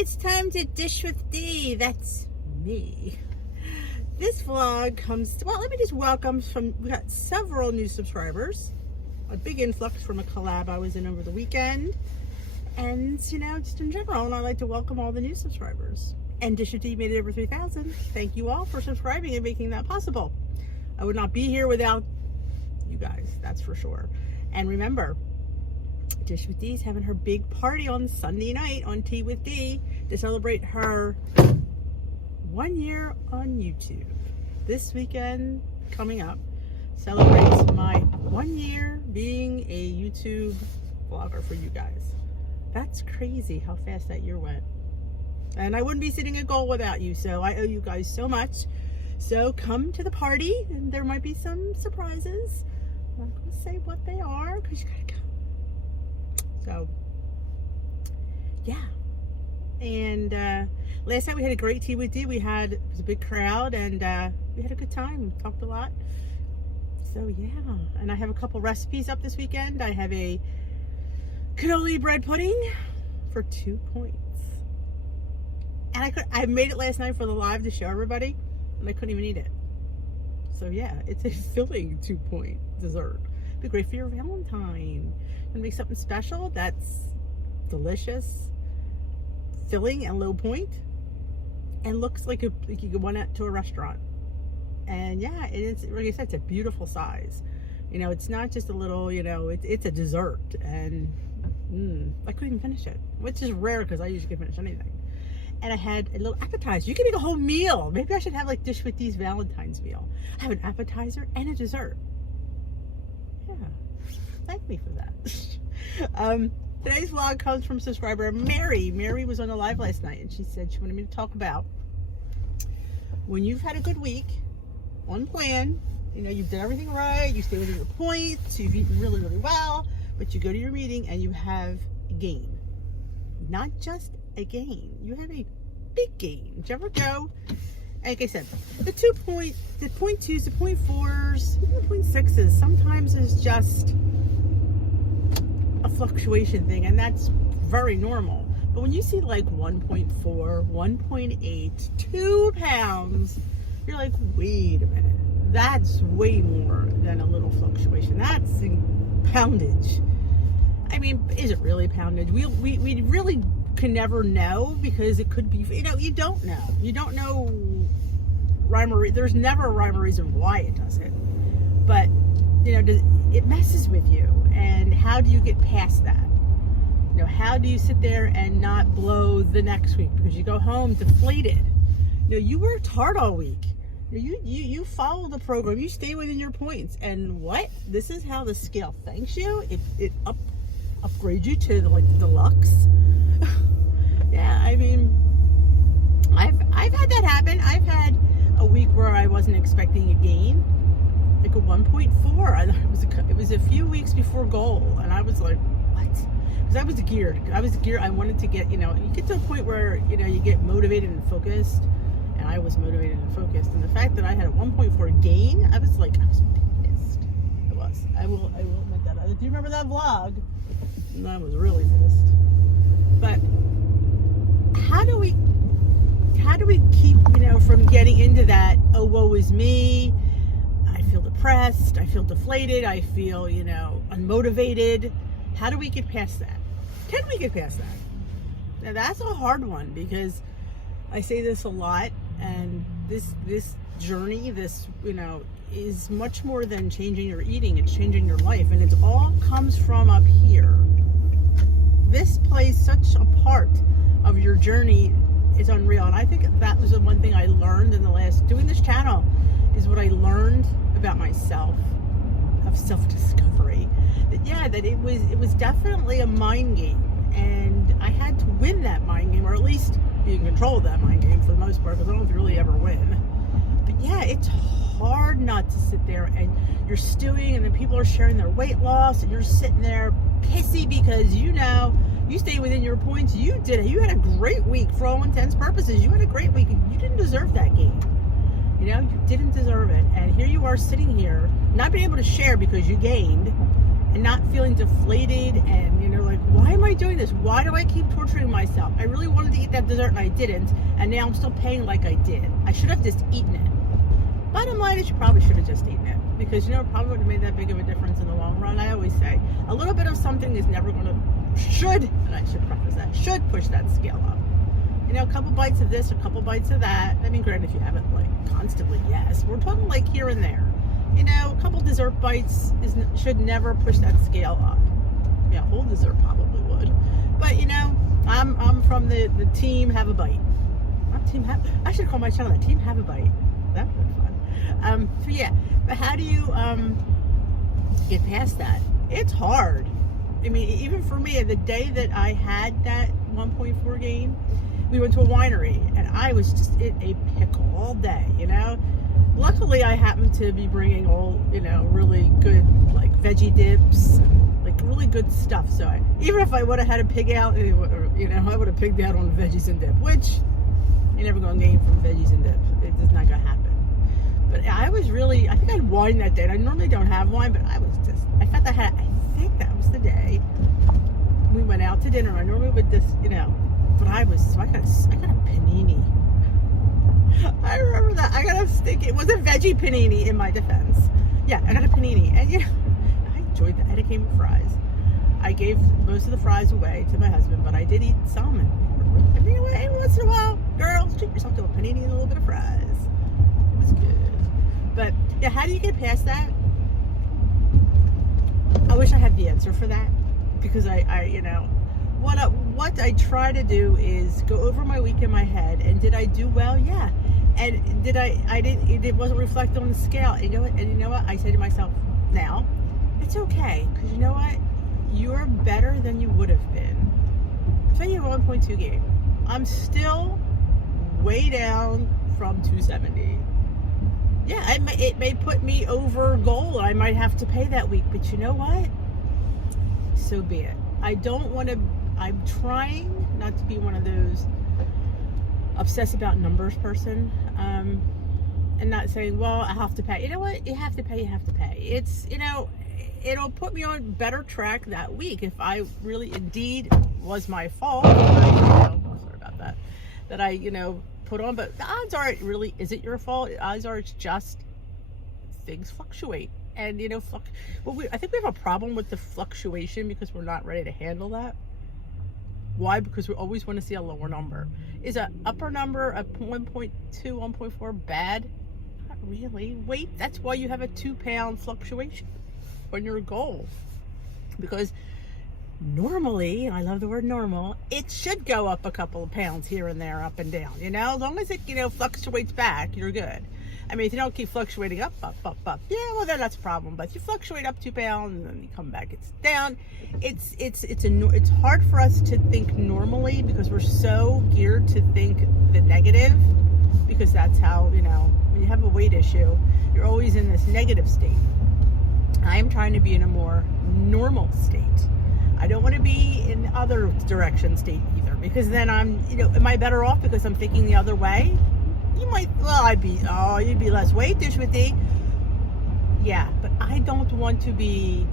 it's time to dish with D. That's me. This vlog comes, let me just welcome we got several new subscribers. A big influx from a collab I was in over the weekend. And, just in general, and I'd like to welcome all the new subscribers. And Dish with D made it over 3,000. Thank you all for subscribing and making that possible. I would not be here without you guys, that's for sure. And remember, Dish with D is having her big party on Sunday night on Tea with D to celebrate her 1 year on YouTube. This weekend coming up celebrates my 1 year being a YouTube vlogger for you guys. That's crazy how fast that year went. And I wouldn't be sitting at Goal without you, so I owe you guys so much. So come to the party, and there might be some surprises. I'm not going to say what they are, because you got to come. So, yeah. And last night we had a great Tea with D. It was a big crowd, and we had a good time. We talked a lot. So, yeah. And I have a couple recipes up this weekend. I have a cannoli bread pudding for 2 points. And I made it last night for the live to show everybody, and I couldn't even eat it. So yeah, it's a filling 2-point dessert. Be great for your Valentine. And make something special that's delicious, filling, and low point, and looks like you could went out to a restaurant. And yeah, it's like I said, it's a beautiful size. It's not just a little, it's a dessert, and I couldn't even finish it, which is rare because I usually can finish anything. And I had a little appetizer. You can make a whole meal. Maybe I should have like Dish with D's Valentine's meal. I have an appetizer and a dessert. Yeah, thank me for that. Today's vlog comes from subscriber Mary. Mary was on the live last night, and she said she wanted me to talk about when you've had a good week on plan. You've done everything right. You stay within your points. You've eaten really, really well. But you go to your meeting and you have a gain. Not just a gain. You have a big gain. Did you ever go? Like I said, the 2 point, the 0.2s, the 0.4s, even the 0.6s sometimes is just a fluctuation thing, and that's very normal. But when you see like 1.4, 1.8, 2 pounds, you're like, wait a minute. That's way more than a little fluctuation. That's poundage. I mean, is it really poundage? We really can never know, because it could be, you don't know. You don't know rhyme or reason. There's never a rhyme or reason why it does it. But, it messes with you. And how do you get past that? How do you sit there and not blow the next week because you go home deflated? You worked hard all week. You follow the program. You stay within your points. And what? This is how the scale thanks you. It upgrades you to the deluxe. Yeah, I mean, I've had that happen. I've had a week where I wasn't expecting a gain, like a 1.4. It was a few weeks before goal, and I was like, what? Because I was geared. I wanted to get, you get to a point where you get motivated and focused, and I was motivated and focused. And the fact that I had a 1.4 gain, I was pissed. I will admit that. Do you remember that vlog? And I was really pissed. But how do we keep, from getting into that, oh, woe is me, I feel depressed, I feel deflated, I feel, unmotivated. How do we get past that? Can we get past that? Now, that's a hard one, because I say this a lot, and this journey, is much more than changing your eating. It's changing your life, and it all comes from up here. This plays such a part of your journey. Is unreal. And I think that was the one thing I learned in the last, doing this channel, is what I learned about myself, of self-discovery. That it was definitely a mind game, and I had to win that mind game, or at least be in control of that mind game for the most part, because I don't really ever win. But yeah, it's hard not to sit there and you're stewing, and then people are sharing their weight loss, and you're sitting there pissy because you stay within your points. You had a great week for all intents and purposes. You had a great week. You didn't deserve that game. You didn't deserve it. And here you are sitting here, not being able to share because you gained, and not feeling deflated, and like, why am I doing this? Why do I keep torturing myself? I really wanted to eat that dessert and I didn't, and now I'm still paying like I did. I should have just eaten it. Bottom line is, you probably should have just eaten it, because it probably would have made that big of a difference in the long run. I always say a little bit of something is never going to, and I should preface that, should push that scale up. A couple bites of this, a couple bites of that. I mean, granted, if you have it like constantly, yes. We're talking like here and there. A couple dessert bites should never push that scale up. Yeah, whole dessert probably would. But I'm from the team have a bite. Not team have. I should call my channel the team have a bite. That would be fun. So yeah, but how do you get past that? It's hard. I mean, even for me, the day that I had that 1.4 gain, we went to a winery and I was just in a pickle all day. Luckily, I happened to be bringing all really good like veggie dips, like really good stuff. So even if I would have had a pig out, I would have pigged out on veggies and dip, which you're never going to gain from veggies and dip. It's not going to happen. But I think I had wine that day. And I normally don't have wine, but I felt I think that was the day we went out to dinner. I normally would just, but I got a panini. I remember that. I got a stick. It was a veggie panini in my defense. Yeah, I got a panini. And I enjoyed that. And it came with fries. I gave most of the fries away to my husband, but I did eat some. And every once in a while, girls, treat yourself to a panini and a little bit of fries. It was good. But yeah, how do you get past that? I wish I had the answer for that, because what I try to do is go over my week in my head, and did I do well? Yeah. And it wasn't reflected on the scale. And you know what? I say to myself now, it's okay, because you know what? You're better than you would have been. So you have 1.2 gain. I'm still way down from 270. Yeah, it may put me over goal, and I might have to pay that week, but you know what? So be it. I'm trying not to be one of those obsessed about numbers person, and not saying, well, I have to pay. You know what? You have to pay. It's, it'll put me on better track that week if I really indeed was my fault. Sorry about that. That I, put on, but the odds are it really isn't your fault. The odds are it's just things fluctuate. And, I think we have a problem with the fluctuation because we're not ready to handle that. Why? Because we always want to see a lower number. Is an upper number, a 1.2, 1.4 bad? Not really. Wait, that's why you have a 2-pound fluctuation on your goal. Because normally, and I love the word normal, it should go up a couple of pounds here and there, up and down. As long as it, fluctuates back, you're good. I mean, if you don't keep fluctuating up, yeah, well, then that's a problem. But if you fluctuate up 2 pounds and then you come back, it's down. It's hard for us to think normally because we're so geared to think the negative, because that's how, when you have a weight issue, you're always in this negative state. I'm trying to be in a more normal state. I don't want to be in the other direction state either, because then I'm, am I better off because I'm thinking the other way? You might, you'd be less weight, Dishwithy. Yeah, but I don't want to be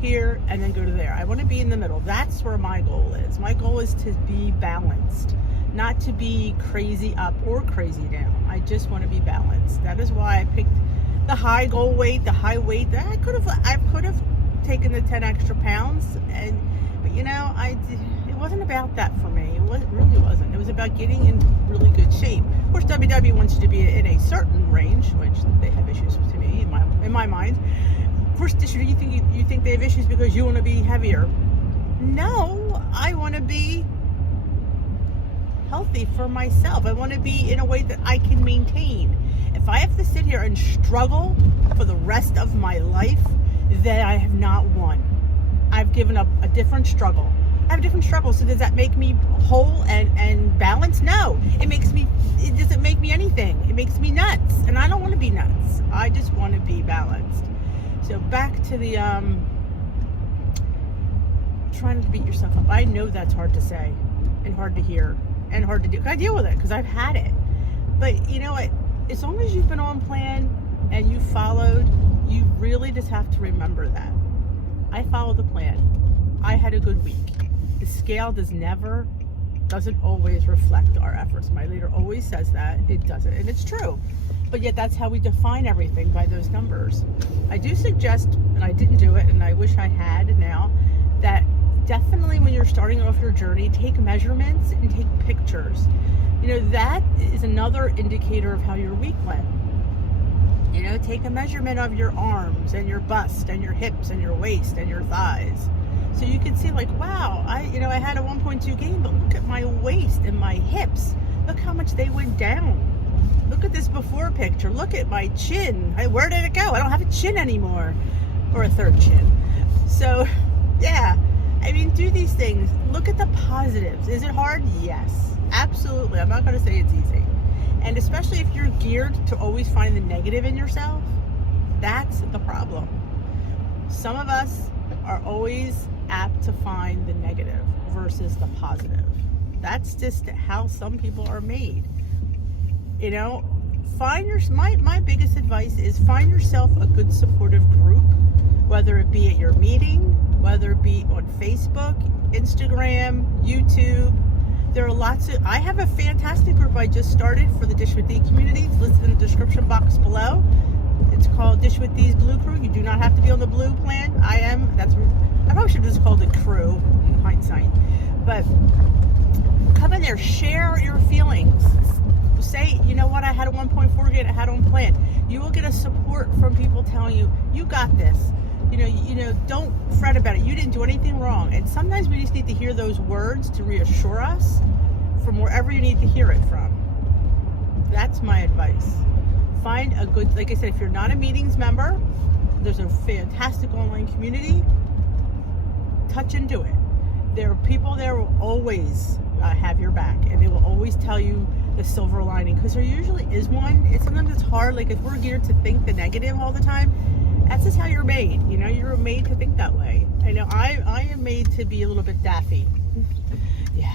here and then go to there. I want to be in the middle. That's where my goal is. My goal is to be balanced, not to be crazy up or crazy down. I just want to be balanced. That is why I picked the high goal weight, the high weight. I could have taken the 10 extra pounds, but it wasn't about that for me. It really wasn't. It was about getting in really good shape. Of course, WW wants you to be in a certain range, which they have issues to me in my mind. Of course, you think they have issues because you want to be heavier? No, I want to be healthy for myself. I want to be in a way that I can maintain. If I have to sit here and struggle for the rest of my life, then I have not won. I've given up a different struggle. I have a different struggle. So does that make me whole and balanced? No. It doesn't make me anything. It makes me nuts. And I don't want to be nuts. I just want to be balanced. So back to the trying to beat yourself up. I know that's hard to say and hard to hear and hard to do. I deal with it because I've had it. But you know what? As long as you've been on plan and you followed, you really just have to remember that. I followed the plan. I had a good week. the scale doesn't always reflect our efforts. My leader always says that. It doesn't, and it's true. But yet that's how we define everything, by those numbers. I do suggest, and I didn't do it, and I wish I had now, that definitely when you're starting off your journey, take measurements and take pictures. That is another indicator of how your week went. Take a measurement of your arms and your bust and your hips and your waist and your thighs. So you can see, like, wow, I had a 1.2 gain, but look at my waist and my hips. Look how much they went down. Look at this before picture. Look at my chin. Where did it go? I don't have a chin anymore, or a third chin. So, yeah, do these things. Look at the positives. Is it hard? Yes, absolutely. I'm not going to say it's easy. And especially if you're geared to always find the negative in yourself, that's the problem. Some of us are always apt to find the negative versus the positive. That's just how some people are made. My biggest advice is find yourself a good supportive group, whether it be at your meeting, whether it be on Facebook, Instagram, YouTube. There are lots of, I have a fantastic group I just started for the Dish with D community. It's listed in the description box below. It's called Dish with D's Blue Crew. You do not have to be on the blue plan. I probably should have just called it crew in hindsight. But come in there, share your feelings. Say, you know what, I had a 1.4 gain, I had on plan. You will get a support from people telling you, you got this. Don't fret about it. You didn't do anything wrong. And sometimes we just need to hear those words to reassure us from wherever you need to hear it from. That's my advice. Find a good, like I said, if you're not a meetings member, there's a fantastic online community. Touch into it. There are people there who will always have your back, and they will always tell you the silver lining, because there usually is one. Sometimes it's hard, like if we're geared to think the negative all the time, that's just how you're made. You're made to think that way. I am made to be a little bit daffy. Yeah.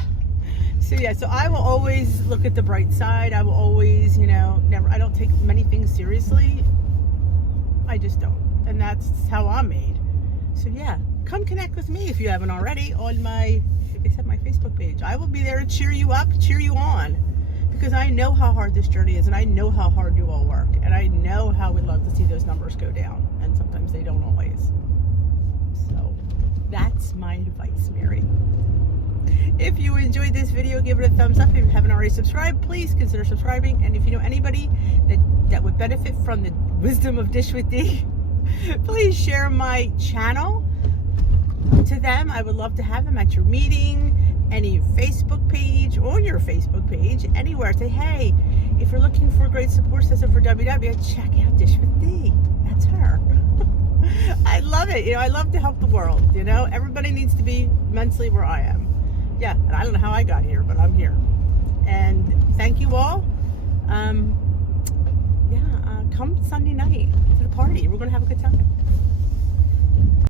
So I will always look at the bright side. I will always, I don't take many things seriously. I just don't. And that's how I'm made. So yeah, come connect with me if you haven't already on my Facebook page. I will be there to cheer you up, cheer you on. Because I know how hard this journey is, and I know how hard you all work, and I know how we love to see those numbers go down, and sometimes they don't always. So that's my advice, Mary. If you enjoyed this video, give it a thumbs up. If you haven't already subscribed, please consider subscribing. And if you know anybody that would benefit from the wisdom of Dish with D, please share my channel to them. I would love to have them at your meeting, any Facebook page, or your Facebook page, anywhere. Say, hey, if you're looking for a great support system for WW, check out Dish with D. That's her. I love it. I love to help the world. Everybody needs to be mentally where I am. Yeah, and I don't know how I got here, but I'm here. And thank you all. Come Sunday night to the party. We're going to have a good time.